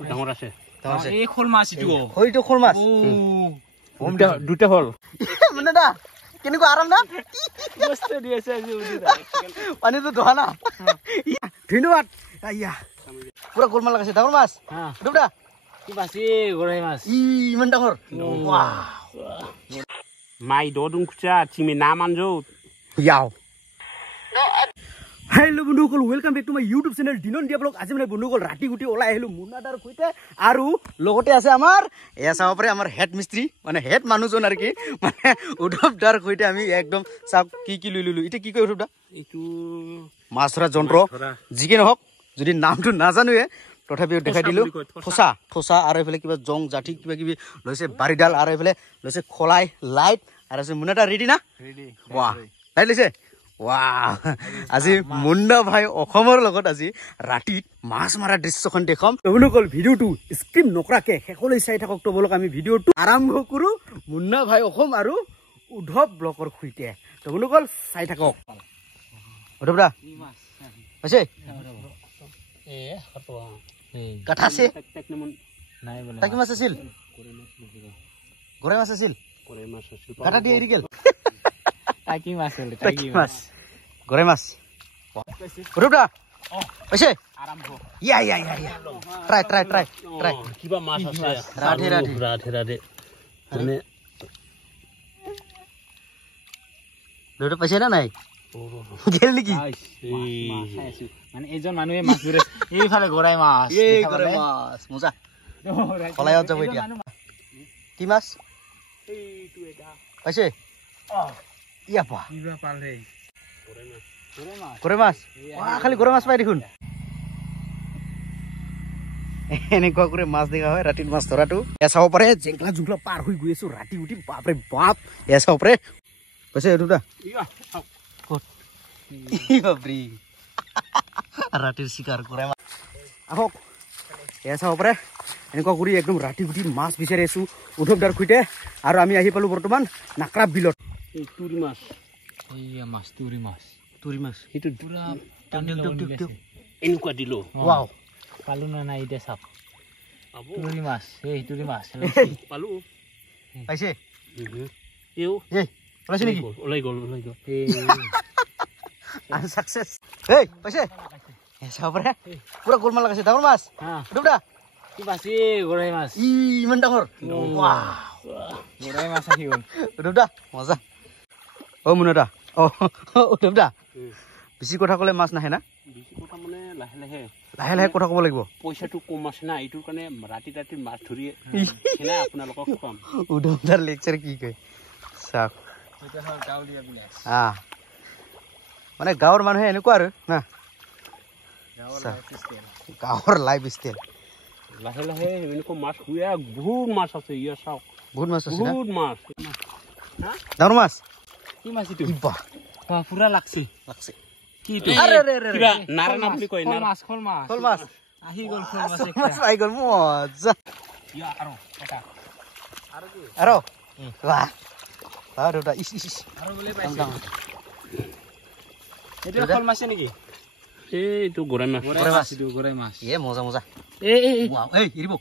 ডাঙৰ আছে এই খোল মাছ ইটো হইটো খোল মাছ দুটা হল মানে দা কেনেকুৱা আৰাম না বস্তু দি আছে আজি উঠি পানীটো ধোৱা না ধন্যবাদ আইয়া পুৰা গোলমাল লগাইছে ডাঙৰ মাছ দুটা কি মাছি গৰাই মাছ ইমান ডাঙৰ মাই দদুং খুচা চিমি নাম আনজো ইয়াও হেল্ল' বন্ধুসকল welcome back to my YouTube channel দিনন দিয়া ব্লগ আজি মানে বন্ধুসকল ৰাতি গুটি ওলাই আহিলো মুন্নাদাৰ সৈতে আৰু লগতে আছে আমাৰ এয়া চাব পাৰে আমাৰ হেড মিস্ত্ৰী মানে হেড মানুহজন আৰু কি মানে উদ্ধৱদাৰ সৈতে আমি একদম চাওক কি লৈ ললো এটা কি কয় উদ্ধৱদা এইটো মাছ ধৰা যন্ত্ৰ যিকি নহওক যদি নামটো নাজানোৱে তথাপিও দেখাই দিলো ঠোচা আৰু এইফালে কিবা জং জাঠি কিবা কিবি লৈছে বাৰিডাল আৰু এইফালে লৈছে খলাই লাইট আৰু আছে মুন্নাদা ৰেডি না ৰেডি বাহ লাইট লৈছে वाह আজি মুন্না ভাই অসমৰ লগত আজি ৰাতিত মাছ মাৰা দৃশ্যখন দেখাম বন্ধুসকল ভিডিওটো স্কিপ নকৰাকে শেষলৈ চাই থাকক তো বলক আমি ভিডিওটো আৰম্ভ কৰো মুন্না ভাই অসম আৰু উদ্ধৱ ব্লকৰ সৈতে তো বন্ধুসকল চাই থাকক উদ্ধৱদা আছে এ হতোৱা কাঠা আছে টেক নমন নাই বলে তাকি মাছ আছিল গৰে মাছ আছিল কাঠা দি এৰি গেল টাকি মাছ হলে টাকি মাছ গৰে মাছ উদ্ধৱদা আছে আৰম্ভ ইয়া ট্ৰাই কিবা মাছ আছে ৰাধে মানে দুটো পাইছে না নাই গেল নেকি মানে এজন মানুহে মাছ ধৰে এইফালে গৰাই মাছ এই গৰে মাছ মজা খলাইত যাব এতিয়া কি মাছ এইটো এটা পাইছে ইয়া পা কিবা পালে গৰে মাছ খালি গৰে মাছ পাই দেখোন এনেকুৱা কৰে মাছ দেখা হয় ৰাতিত মাছ ধৰাটো এ চাব পাৰে জেংকলা জুংকলা পাৰ হৈ গৈ আছো ৰাতি উঠি বাপৰে বাপ এ চাব পাৰে কৈছে এটোটা বাপৰি ৰাতিৰ শিকাৰ কৰে আহক এ চাব পাৰে এনেকুৱা কৰি একদম ৰাতি উঠি মাছ বিচাৰি আছো উদ্ধৱদাৰ সৈতে আৰু আমি আহি পালো বৰ্তমান নাকৰা বিলত তুৰি মাছ এই মাছ তুৰি মাছ সেইটো পুৰা টানি লগাইছে এনেকুৱা দিলো ওয়াও পালু না নাই দে সাপ তুৰি মাছ পালো পাইছে এও এই ওলাইছে নেকি ওলাই গল সাকসেস এই পাইছে এ চাব পাৰে পুৰা গোলমাল লগাইছে ডাঙৰ মাছ উদ্ধৱদা কি মাছি গৰাই মাছ ইমান ডাঙৰ ওয়াও গৰাই মাছ আহি গল উদ্ধৱদা মজা ও মুন্নাদা ও উদ্ধৱদা বেছি কথা ক'লে মাছ নাহে না বেছি কথা মানে লাহে লাহে কথা ক'ব লাগিব পইচাটো কম আছে না এইটোৰ কাৰণে ৰাতি মাছ ধৰি হেনা আপোনালোকক কম উদ্ধৱদাৰ লেকচাৰ কি কয় চাওক এটা হল গাউলিয়া বিলাস মানে গাঁৱৰ মানুহে এনেকুৱা আৰু না গাঁৱৰ লাইফ ষ্টাইল লাহে এনেকুৱা মাছ খুয়া বহুত মাছ আছে ইয়া চাওক বহুত মাছ আছে বহুত মাছ ডাঙৰ মাছ কি মাছ ইটো বাহ পুৰা লাগছে কি ইটো কিবা নাৰানা বুলি কয় না খোল মাছ আহি গল খোল মাছ আহি গল মজা ইয়া এটা আৰু বাহ আৰু এটা ইস আৰু বলে পাইছে এটা খোল মাছ নেকি এইটো গৰাই মাছ এ মজা এই ওয়াও এই এৰিব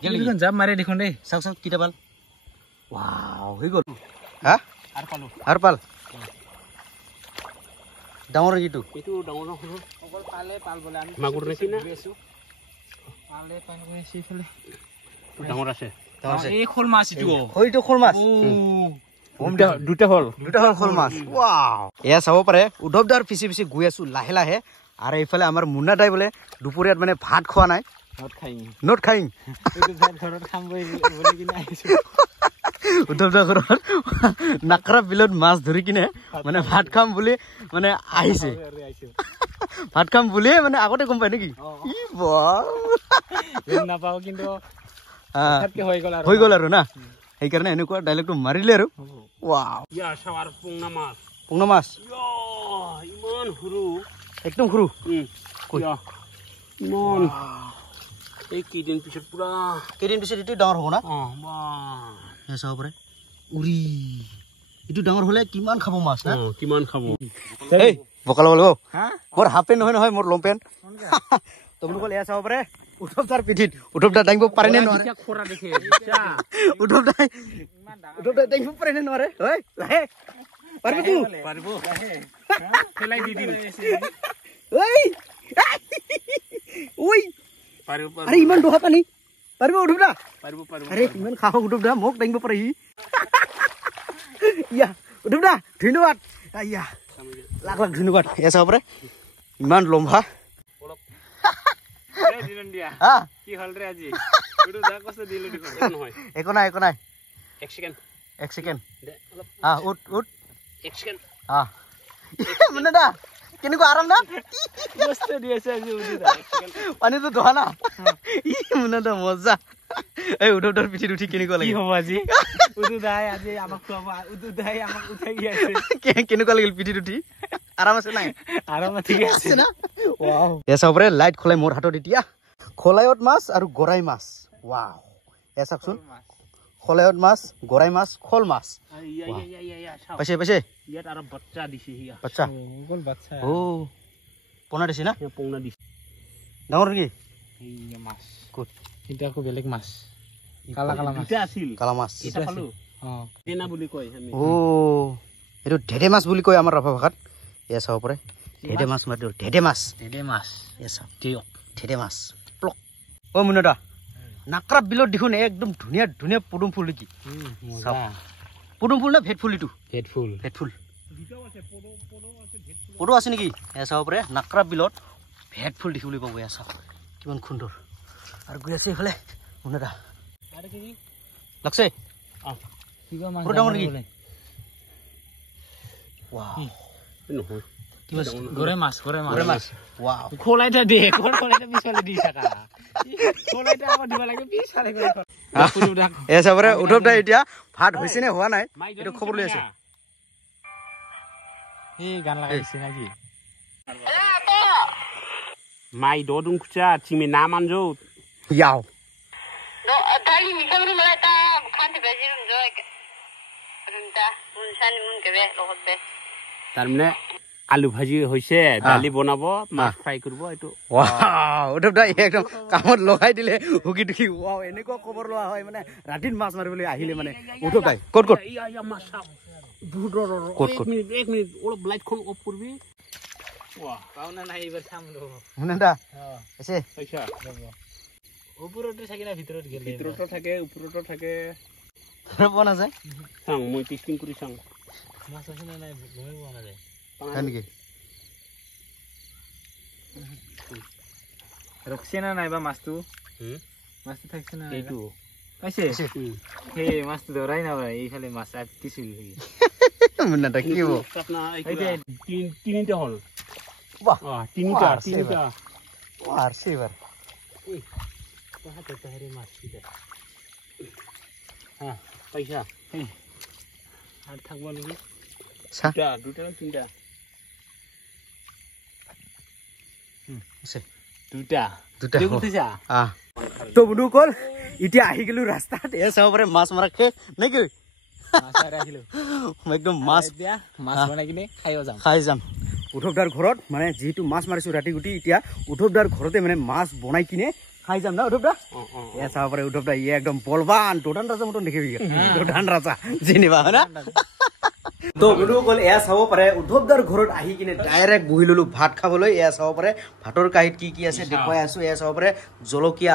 গেল দেখোন জাপ মাৰে দেখোন দেই চাওক কিটা পাল ওয়াও হৈ গল হা আৰু পাল ডাঙৰ কিটো এইটো ডাঙৰ হলো অকল পাল বলে আমি মাগুৰ নেকি না পালে পান কৰি সিফালে ডাঙৰ আছে এই খোল মাছ ইটো হইটো খোল মাছ দুটা হল খোল মাছ ওয়াও এয়া চাব পাৰে উদ্ধৱদাৰ পিছে গৈ আছো লাহে আৰু এইফালে আমাৰ মুন্নাদাই বোলে দুপৰীয়াত মানে ভাত খোৱা নাই নোট খাইং ঘৰত খাম বলি কিনে আহিছো উদ্ধৱদাৰ ঘৰত নাকৰা বিলত মাছ ধৰি কিনে মানে ভাত খাম বুলি মানে আহিছে ভাত খাম বুলি মানে আগতে গম পাই নেকি ই বাহ নাপাও কিন্তু হৈ গল আৰু না সেইকাৰণে এনেকুৱা ডাইলগটো মাৰিলে আৰু ওয়াও ইয়া সাৱাৰ পুংনা মাছ ইমান সৰু একদম সৰু ইমান এই কেইদিন পিছত পুৰা কেইদিন পিছত এইটো ডাঙৰ হ'ব না চাব পাৰে উৰি এইটো ডাঙৰ হলে কিমান খাব মাছ না কিমান খাব এই বকাল বলব মোৰ হাফ পেণ্ট নহয় মোৰ লং পেণ্ট তো বুলি ক'লে এয়া চাব পাৰে উদ্ধৱদাৰ পিঠিত উদ্ধৱদা দাঙিব পাৰে নে নোৱাৰে খোৰা দেখে উদ্ধৱদা দাঙিব পাৰে নে নোৱাৰে ঐ লাহে পাৰিব তো পাৰিব খেলাই দি দিম ঐ ঐ পাৰিব আৰে ইমান দহা পানী পাৰিব উদ্ধৱদা পাৰিব পাৰিব আৰে ইমান সাহস উদ্ধৱদা মোক দাঙিব পাৰে ই ইয়া উদ্ধৱদা ধন্যবাদ ইয়া লাখ লাখ ধন্যবাদ এয়া চাব পাৰে ইমান লম্বা কি হল ৰে আজি একো নাই এক ছেকেণ্ড উঠ এক ছেকেণ্ড মানে দা কেনেকুৱা আৰাম না পানীটো ধোৱা না মানে দা মজা এই উদ্ধৱদাৰ পিঠিত উঠি কেনেকুৱা লাগে কেনেকুৱা লাগিল পিঠিত উঠি আৰাম আছে নাই আছে না এয়া চাব পাৰে লাইট খোলাই মোৰ হাতত এতিয়া খলাইত মাছ আৰু গৰাই মাছ ৱাও এয়া চাওকচোন খলাইত মাছ গৰাই মাছ খোল মাছ পাইছে ইয়াত আৰু বাচ্চা দিছে বাচ্চা ও পোনা দিছে না পৌনা দিছে ডাঙৰ নেকি মাছ ক'ত এটা আকৌ বেলেগ মাছ কালা কালা মাছ আছিল কালা মাছ এটা পালো দেনা বুলি কয় আমি ও এইটো ঢেডে মাছ বুলি কয় আমাৰ ৰাভা ভাষাত এয়া চাব পাৰে ঢেডে মাছ মাৰি দিওঁ ঢেডে মাছ এয়া চাওক ঢেডে মাছ প্লক অ মুনদা নাকৰা বিলত দেখোন একদম ধুনীয়া ধুনীয়া পদুম ফুল নেকি পদুম ফুল না ভেট ফুল এইটো ভেট ফুল পদুম আছে নেকি এয়া চাব পাৰে নাকৰা বিলত ভেট ফুল দেখিবলৈ পাব এয়া চাওক কিমান সুন্দৰ আৰু গৈ আছে এইফালে মুনদা লাগছে বৰ ডাঙৰ নেকি ৱাও নহয় গৰে মাছ ৱাও খোলাইটা দে খোলাইটা পিছফালে দি থাকা খোলাইটা আকৌ দিব লাগে পিছফালে কৰি এয়া চাব পাৰে উদ্ধৱদা এতিয়া ভাত হৈছে নে হোৱা নাই এইটো খবৰ লৈ আছে এই গান লগাইছে নাকি মাই দদুং খুচা চিমি নাম আনজো ইয়াও No, tali mi sabri malata khante bejirum joy ke. Runta unsan mun ke be logot be. তাৰ মানে আলু ভাজি হৈছে দালি বনাব মাছ ফ্ৰাই কৰিব এইটো ৱাও উদ্ধৱদা একদম কামত লগাই দিলে হুকি টুকি ৱাও এনেকুৱা খবৰ লোৱা হয় মানে ৰাতিত মাছ মাৰিবলৈ আহিলে মানে উদ্ধৱদাই ক'ত ইয়া মাছ ক'ত এক মিনিট অলপ লাইটখন অফ কৰিবি পাওনা নাই এবাৰ চাম ৰ মুনদা আছে পইচা ওপৰতে থাকে না ভিতৰত গেলে ভিতৰতো থাকে ওপৰতো থাকে পোৱা নাযায় চাং মই টেষ্টিং কৰি চাং মাছ আছে না নাই গমে পোৱা নাযায় হয় নেকি ৰখছে না নাইবা মাছটো মাছটো থাকছে না এইটো পাইছে হে মাছটো ধৰাই না এইফালে মাছ আটকিছিল মুনদা কি হ'ব তিনিটা হল বাহ তিনিটা ৱাৰ সেবাৰ পইচা আর থাকবো নাকি দুটা না তিনটা দুটা উঠিছা তো বন্ধুসকল এতিয়া আহি গেলো ৰাস্তাত এয়া চাব পাৰে মাছ মাৰা খে নেকি একদম মাছ বনাই কিনে খাই যাম উদ্ধৱদাৰ ঘৰত মানে যিহেতু মাছ মাৰিছো ৰাতি গুটি এতিয়া উদ্ধৱদাৰ ঘৰতে মানে মাছ বনাই কিনে খাই যাম না উদ্ধৱদা এয়া চাব পাৰে উদ্ধৱদা ই একদম বলবান দোধান ৰাজা মতন দেখিবি দোধান ৰাজা যেনিবা হয় না তো বন্ধুসকল এয়া চাব পাৰে উদ্ধৱদাৰ ঘৰত আহি কিনে ডাইৰেক্ট বহি ললো ভাত খাবলৈ এয়া চাব পাৰে ভাতৰ কাঁহীত কি কি আছে দেখুৱাই আছো এয়া চাব পাৰে জলকীয়া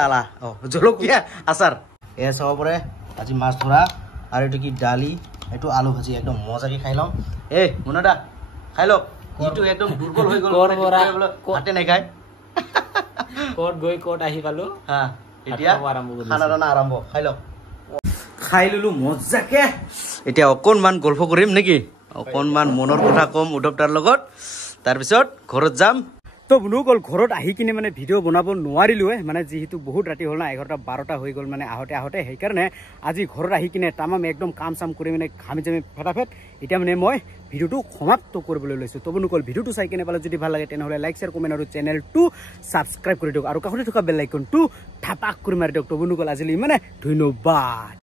জলকীয়া আচাৰ এয়া চাব পাৰে আজি মাছ ধৰা আৰু এইটো কি দালি এইটো আলু ভাজি একদম মজাকে খাই লওঁ এই মুনদা খাই লওক ইটো একদম দুৰ্বল হৈ গ'ল ভাতে নাখায় ক'ত গৈ ক'ত আহি পালো হা এতিয়া খানা দানা আৰম্ভ খাই লওক খাই ললো মজাকে এতিয়া অকণমান গল্প কৰিম নেকি অকণমান মনৰ কথা কম উদ্ধৱদাৰ লগত তাৰপিছত ঘৰত যাম তো বন্ধুসকল ঘৰত আহি কিনে মানে ভিডিঅ' বনাব নোৱাৰিলোৱে মানে যিহেতু বহুত ৰাতি হ'ল না 11:12 হৈ গ'ল মানে আহোঁতে সেইকাৰণে আজি ঘৰত আহি কিনে তামাম একদম কাম চাম কৰি মানে ঘামি জামি ফেটাফেট এতিয়া মানে মই ভিডিঅ'টো সমাপ্ত কৰিবলৈ লৈছোঁ তো বন্ধুসকল ভিডিঅ'টো চাই কিনে পালে যদি ভাল লাগে তেনেহ'লে লাইক শ্বেয়াৰ কমেণ্ট আৰু চেনেলটো ছাবস্ক্ৰাইব কৰি দিয়ক আৰু কাষতে থকা বেল আইকনটো ধাপাক কৰি মাৰি দিয়ক তো বন্ধুসকল আজিলৈ ইমানে ধন্যবাদ।